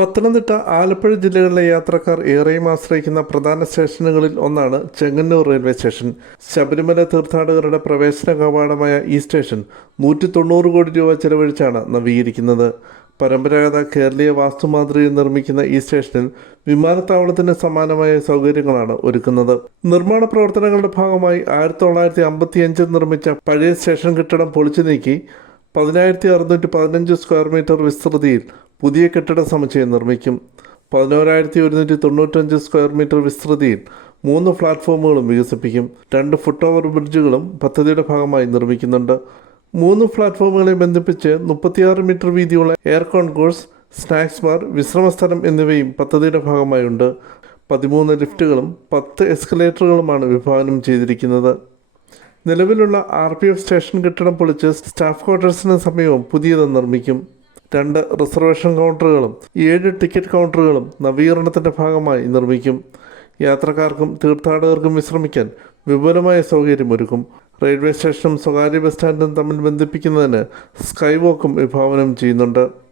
പത്തനംതിട്ട ആലപ്പുഴ ജില്ലകളിലെ യാത്രക്കാർ ഏറെയും ആശ്രയിക്കുന്ന പ്രധാന സ്റ്റേഷനുകളിൽ ഒന്നാണ് ചെങ്ങന്നൂർ റെയിൽവേ സ്റ്റേഷൻ. ശബരിമല തീർത്ഥാടകരുടെ പ്രവേശന കവാടമായ ഈ സ്റ്റേഷൻ നൂറ്റി തൊണ്ണൂറ് കോടി രൂപ ചെലവഴിച്ചാണ് നവീകരിക്കുന്നത്. പരമ്പരാഗത കേരളീയ വാസ്തുമാതൃകയിൽ നിർമ്മിക്കുന്ന ഈ സ്റ്റേഷനിൽ വിമാനത്താവളത്തിന് സമാനമായ സൗകര്യങ്ങളാണ് ഒരുക്കുന്നത്. നിർമ്മാണ പ്രവർത്തനങ്ങളുടെ ഭാഗമായി ആയിരത്തി തൊള്ളായിരത്തി അമ്പത്തിയഞ്ചിൽ നിർമ്മിച്ച പഴയ സ്റ്റേഷൻ കെട്ടിടം പൊളിച്ചു നീക്കി പതിനായിരത്തി അറുന്നൂറ്റി പതിനഞ്ച് സ്ക്വയർ മീറ്റർ വിസ്തൃതിയിൽ പുതിയ കെട്ടിട സമുച്ചയം നിർമ്മിക്കും. പതിനോരായിരത്തി ഒരുന്നൂറ്റി തൊണ്ണൂറ്റഞ്ച് സ്ക്വയർ മീറ്റർ വിസ്തൃതിയിൽ മൂന്ന് പ്ലാറ്റ്ഫോമുകളും വികസിപ്പിക്കും. രണ്ട് ഫുട് ഓവർ ബ്രിഡ്ജുകളും പദ്ധതിയുടെ ഭാഗമായി നിർമ്മിക്കുന്നുണ്ട്. മൂന്ന് പ്ലാറ്റ്ഫോമുകളെ ബന്ധിപ്പിച്ച് മുപ്പത്തിയാറ് മീറ്റർ വീതിയുള്ള എയർ കോൺകോഴ്സ് സ്നാക്സ് ബാർ വിശ്രമസ്ഥലം എന്നിവയും പദ്ധതിയുടെ ഭാഗമായുണ്ട് പതിമൂന്ന് ലിഫ്റ്റുകളും പത്ത് എസ്കലേറ്ററുകളുമാണ് വിഭാവനം ചെയ്തിരിക്കുന്നത്. നിലവിലുള്ള ആർ പി എഫ് സ്റ്റേഷൻ കെട്ടിടം പൊളിച്ച് സ്റ്റാഫ് ക്വാർട്ടേഴ്സിന് സമയവും പുതിയത് നിർമ്മിക്കും. രണ്ട് റിസർവേഷൻ കൗണ്ടറുകളും ഏഴ് ടിക്കറ്റ് കൗണ്ടറുകളും നവീകരണത്തിന്റെ ഭാഗമായി നിർമ്മിക്കും. യാത്രക്കാർക്കും തീർത്ഥാടകർക്കും വിശ്രമിക്കാൻ വിപുലമായ സൗകര്യമൊരുക്കും. റെയിൽവേ സ്റ്റേഷനും സ്വകാര്യ ബസ് സ്റ്റാൻഡും തമ്മിൽ ബന്ധിപ്പിക്കുന്നതിന് സ്കൈ വോക്കും വിഭാവനം ചെയ്യുന്നുണ്ട്.